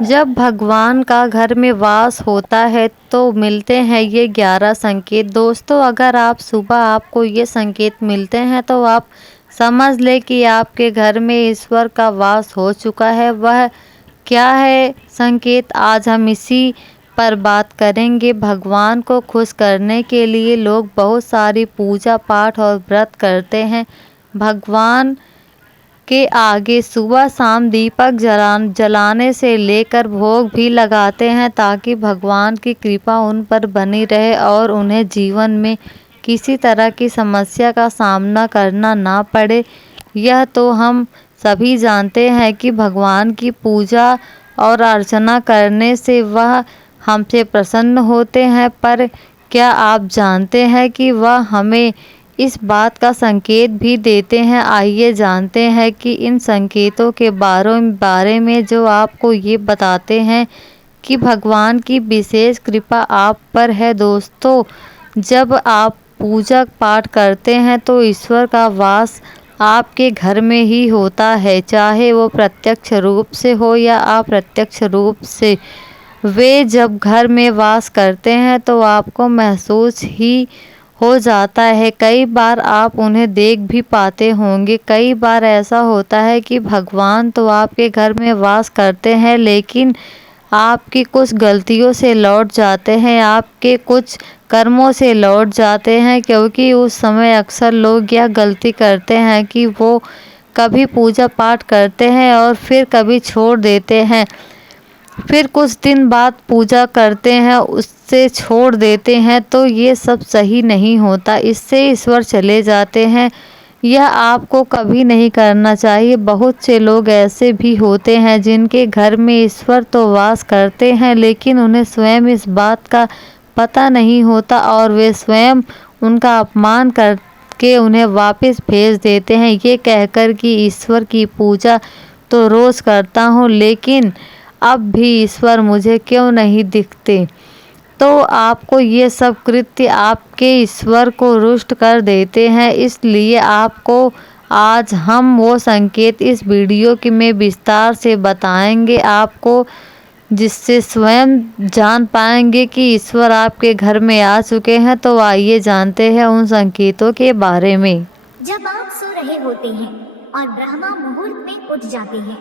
जब भगवान का घर में वास होता है तो मिलते हैं ये 11 संकेत। दोस्तों, अगर आप सुबह आपको ये संकेत मिलते हैं तो आप समझ लें कि आपके घर में ईश्वर का वास हो चुका है। वह क्या है संकेत, आज हम इसी पर बात करेंगे। भगवान को खुश करने के लिए लोग बहुत सारी पूजा पाठ और व्रत करते हैं। भगवान के आगे सुबह शाम दीपक जलाने से लेकर भोग भी लगाते हैं ताकि भगवान की कृपा उन पर बनी रहे और उन्हें जीवन में किसी तरह की समस्या का सामना करना ना पड़े। यह तो हम सभी जानते हैं कि भगवान की पूजा और अर्चना करने से वह हमसे प्रसन्न होते हैं, पर क्या आप जानते हैं कि वह हमें इस बात का संकेत भी देते हैं। आइए जानते हैं कि इन संकेतों के बारे में जो आपको ये बताते हैं कि भगवान की विशेष कृपा आप पर है। दोस्तों, जब आप पूजा पाठ करते हैं तो ईश्वर का वास आपके घर में ही होता है, चाहे वो प्रत्यक्ष रूप से हो या अप्रत्यक्ष रूप से। वे जब घर में वास करते हैं तो आपको महसूस ही हो जाता है। कई बार आप उन्हें देख भी पाते होंगे। कई बार ऐसा होता है कि भगवान तो आपके घर में वास करते हैं, लेकिन आपकी कुछ गलतियों से लौट जाते हैं, आपके कुछ कर्मों से लौट जाते हैं, क्योंकि उस समय अक्सर लोग यह गलती करते हैं कि वो कभी पूजा पाठ करते हैं और फिर कभी छोड़ देते हैं, फिर कुछ दिन बाद पूजा करते हैं, उससे छोड़ देते हैं। तो ये सब सही नहीं होता, इससे ईश्वर चले जाते हैं। यह आपको कभी नहीं करना चाहिए। बहुत से लोग ऐसे भी होते हैं जिनके घर में ईश्वर तो वास करते हैं, लेकिन उन्हें स्वयं इस बात का पता नहीं होता और वे स्वयं उनका अपमान करके उन्हें वापस भेज देते हैं, ये कहकर कि ईश्वर की पूजा तो रोज़ करता हूँ, लेकिन अब भी ईश्वर मुझे क्यों नहीं दिखते। तो आपको ये सब कृत्य आपके ईश्वर को रुष्ट कर देते हैं। इसलिए आपको आज हम वो संकेत इस वीडियो के में विस्तार से बताएंगे आपको, जिससे स्वयं जान पाएंगे कि ईश्वर आपके घर में आ चुके हैं। तो आइए जानते हैं उन संकेतों के बारे में। जब आप सो रहे होते हैं और ब्रह्मा मुहूर्त में उठ जाते हैं,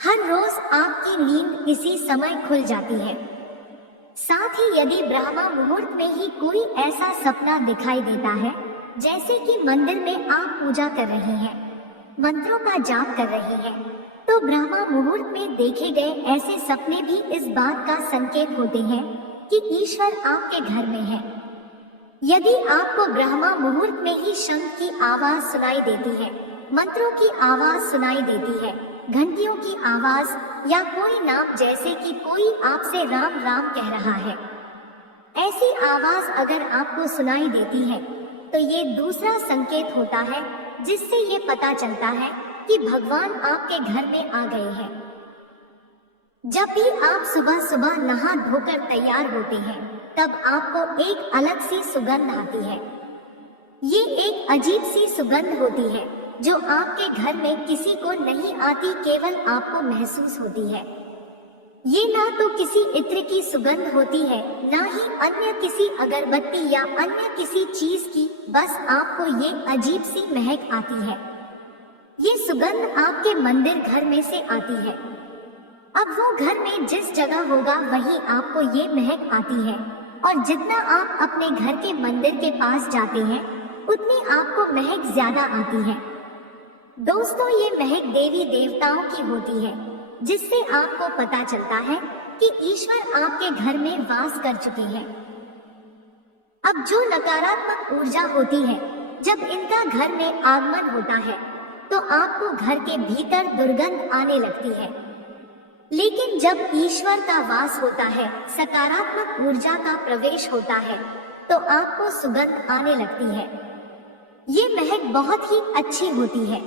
हर रोज आपकी नींद इसी समय खुल जाती है। साथ ही यदि ब्रह्मा मुहूर्त में ही कोई ऐसा सपना दिखाई देता है, जैसे कि मंदिर में आप पूजा कर रहे हैं, मंत्रों का जाप कर रहे हैं, तो ब्रह्मा मुहूर्त में देखे गए ऐसे सपने भी इस बात का संकेत होते हैं कि ईश्वर आपके घर में है। यदि आपको ब्रह्मा मुहूर्त में ही शंख की आवाज सुनाई देती है, मंत्रों की आवाज सुनाई देती है, घंटियों की आवाज या कोई नाम, जैसे कि कोई आपसे राम राम कह रहा है, ऐसी आवाज अगर आपको सुनाई देती है तो ये दूसरा संकेत होता है, जिससे ये पता चलता है कि भगवान आपके घर में आ गए हैं। जब भी आप सुबह सुबह नहा धोकर तैयार होते हैं, तब आपको एक अलग सी सुगंध आती है। ये एक अजीब सी सुगंध होती है जो आपके घर में किसी को नहीं आती, केवल आपको महसूस होती है। ये ना तो किसी इत्र की सुगंध होती है, ना ही अन्य किसी अगरबत्ती या अन्य किसी चीज की, बस आपको ये अजीब सी महक आती है। ये सुगंध आपके मंदिर घर में से आती है। अब वो घर में जिस जगह होगा वहीं आपको ये महक आती है, और जितना आप अपने घर के मंदिर के पास जाते हैं, उतनी आपको महक ज्यादा आती है। दोस्तों, ये महक देवी देवताओं की होती है, जिससे आपको पता चलता है कि ईश्वर आपके घर में वास कर चुके हैं। अब जो नकारात्मक ऊर्जा होती है, जब इनका घर में आगमन होता है तो आपको घर के भीतर दुर्गंध आने लगती है। लेकिन जब ईश्वर का वास होता है, सकारात्मक ऊर्जा का प्रवेश होता है, तो आपको सुगंध आने लगती है। ये महक बहुत ही अच्छी होती है,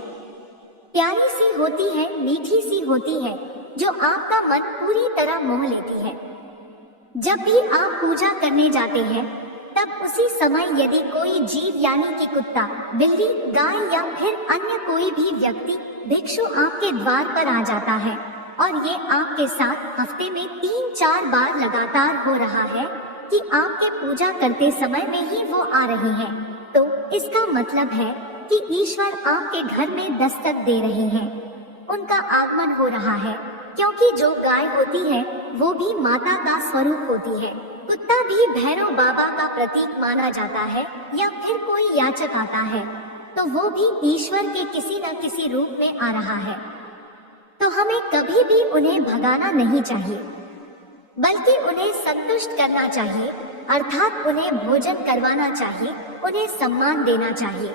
प्यारी सी होती है, मीठी सी होती है, जो आपका मन पूरी तरह मोह लेती है। जब भी आप पूजा करने जाते हैं, तब उसी समय यदि कोई जीव यानी कि कुत्ता, बिल्ली, गाय या फिर अन्य कोई भी व्यक्ति भिक्षु आपके द्वार पर आ जाता है, और ये आपके साथ हफ्ते में 3-4 बार लगातार हो रहा है कि आपके पूजा करते समय में ही वो आ रहे हैं, तो इसका मतलब है कि ईश्वर आपके घर में दस्तक दे रहे हैं, उनका आगमन हो रहा है। क्योंकि जो गाय होती है वो भी माता का स्वरूप होती है। कुत्ता भी भैरव बाबा का प्रतीक माना जाता है, या फिर कोई याचक आता है तो वो भी ईश्वर के किसी न किसी रूप में आ रहा है। तो हमें कभी भी उन्हें भगाना नहीं चाहिए, बल्कि उन्हें संतुष्ट करना चाहिए, अर्थात उन्हें भोजन करवाना चाहिए, उन्हें सम्मान देना चाहिए।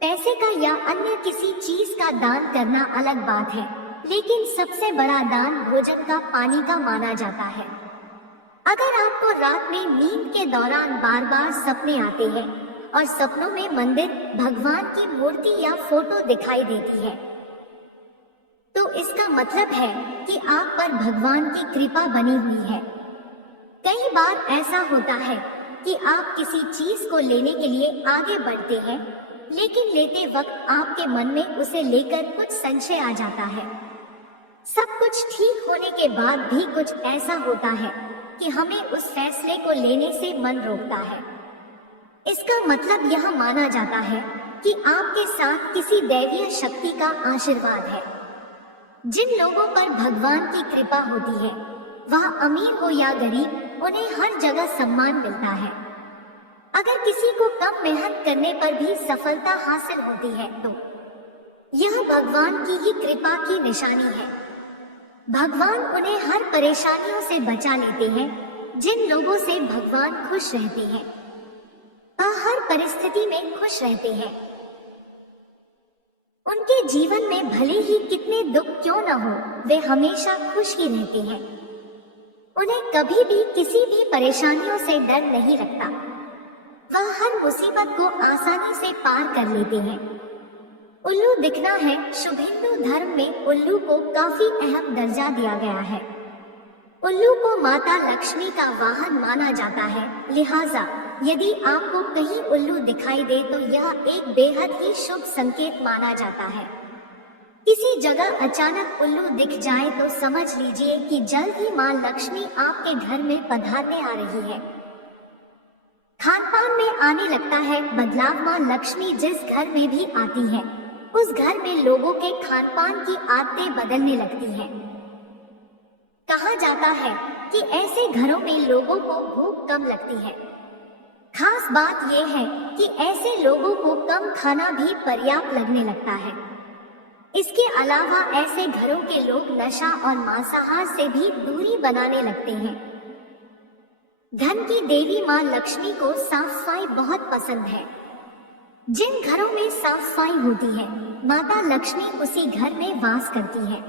पैसे का या अन्य किसी चीज का दान करना अलग बात है, लेकिन सबसे बड़ा दान भोजन का, पानी का माना जाता है। अगर आपको रात में नींद के दौरान बार बार सपने आते हैं और सपनों में मंदिर, भगवान की मूर्ति या फोटो दिखाई देती है, तो इसका मतलब है कि आप पर भगवान की कृपा बनी हुई है। कई बार ऐसा होता है कि आप किसी चीज को लेने के लिए आगे बढ़ते हैं, लेकिन लेते वक्त आपके मन में उसे लेकर कुछ संशय आ जाता है। सब कुछ ठीक होने के बाद भी कुछ ऐसा होता है कि हमें उस फैसले को लेने से मन रोकता है। इसका मतलब यह माना जाता है कि आपके साथ किसी दैवीय शक्ति का आशीर्वाद है। जिन लोगों पर भगवान की कृपा होती है, वह अमीर हो या गरीब, उन्हें हर जगह सम्मान मिलता है। अगर किसी को कम मेहनत करने पर भी सफलता हासिल होती है तो यह भगवान की ही कृपा की निशानी है। भगवान उन्हें हर परेशानियों से बचा लेते हैं। जिन लोगों से भगवान खुश रहते हैं, वह हर परिस्थिति में खुश रहते हैं। उनके जीवन में भले ही कितने दुख क्यों न हो, वे हमेशा खुश ही रहते हैं। उन्हें कभी भी किसी भी परेशानियों से डर नहीं लगता। वह हर मुसीबत को आसानी से पार कर लेते हैं। उल्लू दिखना है, शुभ हिंदू धर्म में उल्लू को काफी अहम दर्जा दिया गया है। उल्लू को माता लक्ष्मी का वाहन माना जाता है, लिहाजा यदि आपको कहीं उल्लू दिखाई दे तो यह एक बेहद ही शुभ संकेत माना जाता है। किसी जगह अचानक उल्लू दिख जाए तो समझ लीजिए कि जल्द ही मां लक्ष्मी आपके घर में पधारने आ रही है। खानपान में आने लगता है बदलाव। मां लक्ष्मी जिस घर में भी आती है, उस घर में लोगों के खानपान की आदतें बदलने लगती हैं। कहा जाता है कि ऐसे घरों में लोगों को भूख कम लगती है। खास बात यह है कि ऐसे लोगों को कम खाना भी पर्याप्त लगने लगता है। इसके अलावा ऐसे घरों के लोग नशा और मांसाहार से भी दूरी बनाने लगते हैं। धन की देवी मां लक्ष्मी को साफ सफाई बहुत पसंद है। जिन घरों में साफ सफाई होती है, माता लक्ष्मी उसी घर में वास करती है।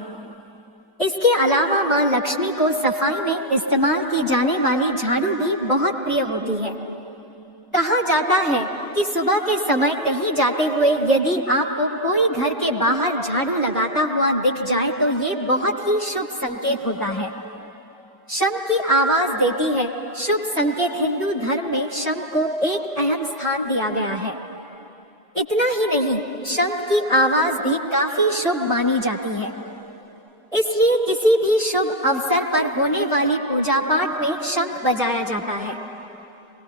इसके अलावा मां लक्ष्मी को सफाई में इस्तेमाल की जाने वाली झाड़ू भी बहुत प्रिय होती है। कहा जाता है कि सुबह के समय कहीं जाते हुए यदि आपको कोई घर के बाहर झाड़ू लगाता हुआ दिख जाए तो ये बहुत ही शुभ संकेत होता है। शंख की आवाज देती है, शुभ संकेत। हिंदू धर्म में शंख को एक अहम स्थान दिया गया है। इतना ही नहीं, शंख की आवाज भी काफी शुभ मानी जाती है। इसलिए किसी भी शुभ अवसर पर होने वाली पूजा पाठ में शंख बजाया जाता है।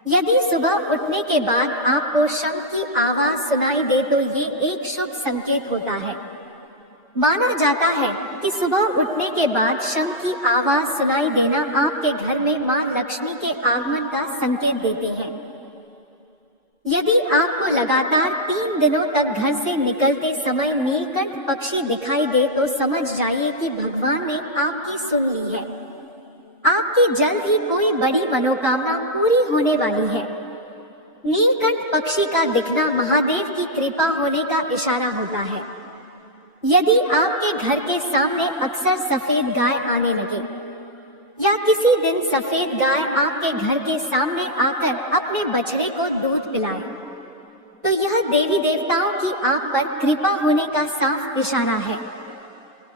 यदि सुबह उठने के बाद आपको शंख की आवाज सुनाई दे तो ये एक शुभ संकेत होता है। माना जाता है कि सुबह उठने के बाद शंख की आवाज सुनाई देना आपके घर में मां लक्ष्मी के आगमन का संकेत देते हैं। यदि आपको लगातार 3 दिनों तक घर से निकलते समय नीलकंठ पक्षी दिखाई दे तो समझ जाइए कि भगवान ने आपकी सुन ली है। आपकी जल्द ही कोई बड़ी मनोकामना पूरी होने वाली है। नीलकंठ पक्षी का दिखना महादेव की कृपा होने का इशारा होता है। यदि आपके घर के सामने अक्सर सफेद गाय आने लगे या किसी दिन सफेद गाय आपके घर के सामने आकर अपने बछड़े को दूध पिलाए, तो यह देवी देवताओं की आप पर कृपा होने का साफ इशारा है।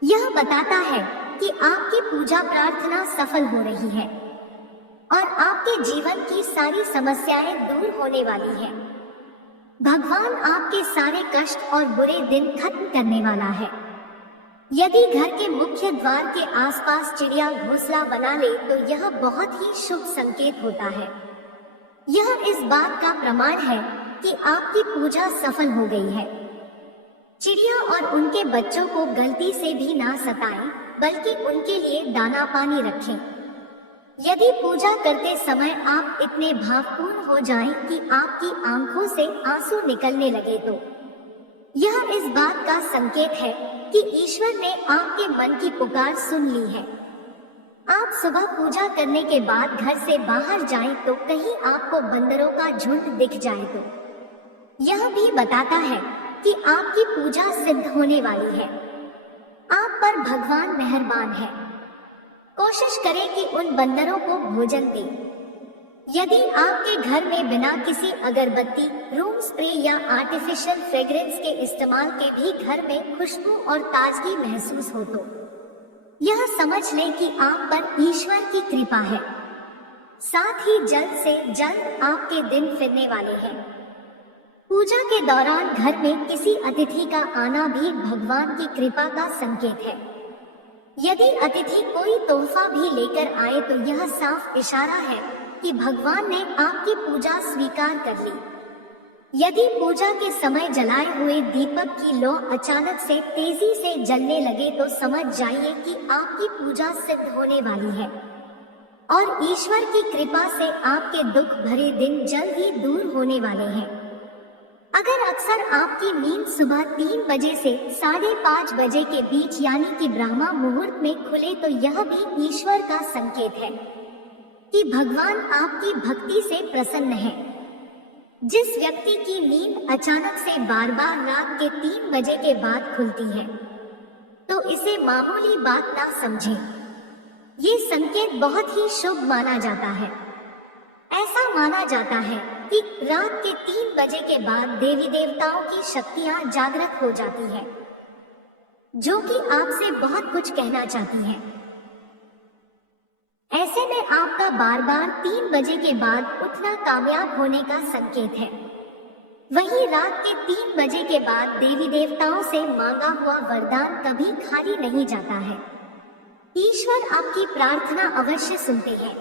यह बताता है कि आपकी पूजा प्रार्थना सफल हो रही है और आपके जीवन की सारी समस्याएं दूर होने वाली है। भगवान आपके सारे कष्ट और बुरे दिन खत्म करने वाला है। यदि घर के मुख्य द्वार के आसपास चिड़िया घोंसला बना ले तो यह बहुत ही शुभ संकेत होता है। यह इस बात का प्रमाण है कि आपकी पूजा सफल हो गई है। चिड़िया और उनके बच्चों को गलती से भी ना सताएं, बल्कि उनके लिए दाना पानी रखें। यदि पूजा करते समय आप इतने भावपूर्ण हो जाएं कि आपकी आंखों से आंसू निकलने लगे तो यह इस बात का संकेत है कि ईश्वर ने आपके मन की पुकार सुन ली है। आप सुबह पूजा करने के बाद घर से बाहर जाएं तो कहीं आपको बंदरों का झुंड दिख जाए तो यह भी बताता है कि आपकी पूजा सिद्ध होने वाली है। आप पर भगवान मेहरबान है। कोशिश करें कि उन बंदरों को भोजन दें। यदि आपके घर में बिना किसी अगरबत्ती, रूम स्प्रे या आर्टिफिशियल फ्रेग्रेंस के इस्तेमाल के भी घर में खुशबू और ताजगी महसूस हो तो यह समझ लें कि आप पर ईश्वर की कृपा है। साथ ही जल्द से जल्द आपके दिन फिरने वाले हैं। पूजा के दौरान घर में किसी अतिथि का आना भी भगवान की कृपा का संकेत है। यदि अतिथि कोई तोहफा भी लेकर आए तो यह साफ इशारा है कि भगवान ने आपकी पूजा स्वीकार कर ली। यदि पूजा के समय जलाए हुए दीपक की लौ अचानक से तेजी से जलने लगे तो समझ जाइए कि आपकी पूजा सिद्ध होने वाली है और ईश्वर की कृपा से आपके दुख भरे दिन जल्द ही दूर होने वाले हैं। अगर अक्सर आपकी नींद सुबह 3 बजे से 5:30 बजे के बीच यानी कि ब्रह्मा मुहूर्त में खुले तो यह भी ईश्वर का संकेत है कि भगवान आपकी भक्ति से प्रसन्न है। जिस व्यक्ति की नींद अचानक से बार बार रात के 3 बजे के बाद खुलती है तो इसे मामूली बात ना समझें। ये संकेत बहुत ही शुभ माना जाता है। ऐसा माना जाता है कि रात के 3 बजे के बाद देवी देवताओं की शक्तियां जागृत हो जाती हैं, जो कि आपसे बहुत कुछ कहना चाहती हैं। ऐसे में आपका बार बार 3 बजे के बाद उठना कामयाब होने का संकेत है। वहीं रात के 3 बजे के बाद देवी देवताओं से मांगा हुआ वरदान कभी खाली नहीं जाता है। ईश्वर आपकी प्रार्थना अवश्य सुनते हैं।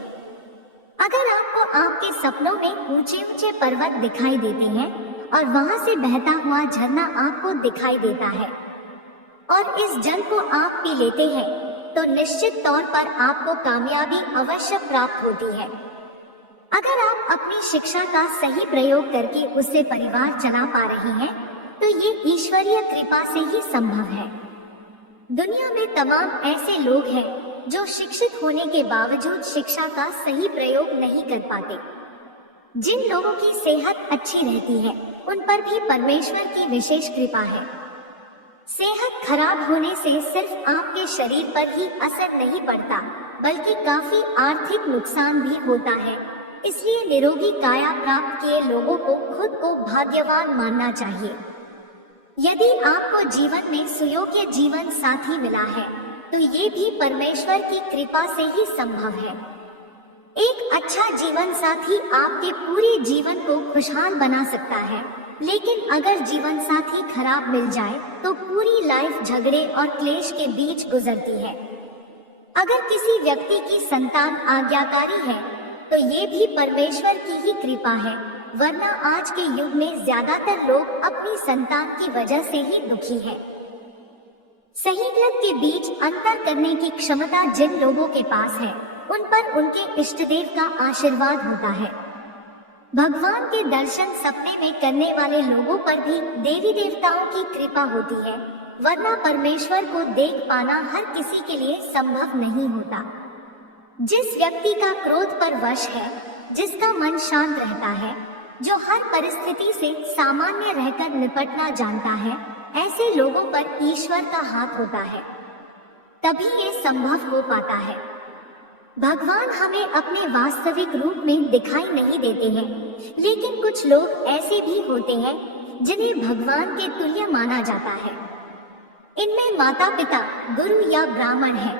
अगर आपको आपके सपनों में ऊंचे ऊंचे पर्वत दिखाई देते हैं और वहां से बहता हुआ झरना आपको दिखाई देता है और इस जल को आप पी लेते हैं तो निश्चित तौर पर आपको कामयाबी अवश्य प्राप्त होती है। अगर आप अपनी शिक्षा का सही प्रयोग करके उससे परिवार चला पा रहे हैं तो ये ईश्वरीय कृपा से ही संभव है। दुनिया में तमाम ऐसे लोग हैं जो शिक्षित होने के बावजूद शिक्षा का सही प्रयोग नहीं कर पाते। जिन लोगों की सेहत अच्छी रहती है उन पर भी परमेश्वर की विशेष कृपा है। सेहत खराब होने से सिर्फ आपके शरीर पर ही असर नहीं पड़ता बल्कि काफी आर्थिक नुकसान भी होता है। इसलिए निरोगी काया प्राप्त किए लोगों को खुद को भाग्यवान मानना चाहिए। यदि आपको जीवन में सुयोग्य जीवन साथी मिला है तो ये भी परमेश्वर की कृपा से ही संभव है। एक अच्छा जीवन साथी आपके पूरे जीवन को खुशहाल बना सकता है, लेकिन अगर जीवन साथी खराब मिल जाए तो पूरी लाइफ झगड़े और क्लेश के बीच गुजरती है। अगर किसी व्यक्ति की संतान आज्ञाकारी है तो ये भी परमेश्वर की ही कृपा है, वरना आज के युग में ज्यादातर लोग अपनी संतान की वजह से ही दुखी हैं। सही गलत के बीच अंतर करने की क्षमता जिन लोगों के पास है उन पर उनके इष्टदेव का आशीर्वाद होता है। भगवान के दर्शन सपने में करने वाले लोगों पर भी देवी देवताओं की कृपा होती है, वरना परमेश्वर को देख पाना हर किसी के लिए संभव नहीं होता। जिस व्यक्ति का क्रोध पर वश है, जिसका मन शांत रहता है, जो हर परिस्थिति से सामान्य रहकर निपटना जानता है, ऐसे लोगों पर ईश्वर का हाथ होता है, तभी ये संभव हो पाता है। भगवान हमें अपने वास्तविक रूप में दिखाई नहीं देते हैं, लेकिन कुछ लोग ऐसे भी होते हैं जिन्हें भगवान के तुल्य माना जाता है। इनमें माता पिता, गुरु या ब्राह्मण है।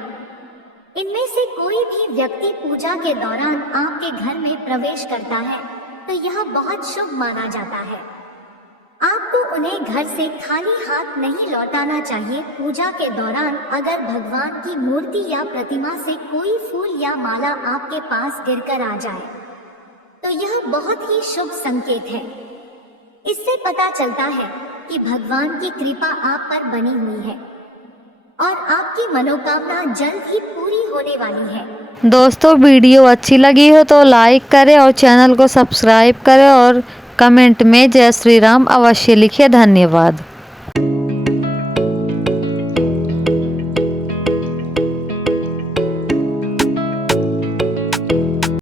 इनमें से कोई भी व्यक्ति पूजा के दौरान आपके घर में प्रवेश करता है तो यह बहुत शुभ माना जाता है। आपको उन्हें घर से खाली हाथ नहीं लौटाना चाहिए। पूजा के दौरान अगर भगवान की मूर्ति या प्रतिमा से कोई फूल या माला आपके पास गिरकर आ जाए तो यह बहुत ही शुभ संकेत है। इससे पता चलता है कि भगवान की कृपा आप पर बनी हुई है और आपकी मनोकामना जल्द ही पूरी होने वाली है। दोस्तों वीडियो अच्छी लगी हो तो लाइक करें और चैनल को सब्सक्राइब करें और कमेंट में जय श्री राम अवश्य लिखें। धन्यवाद।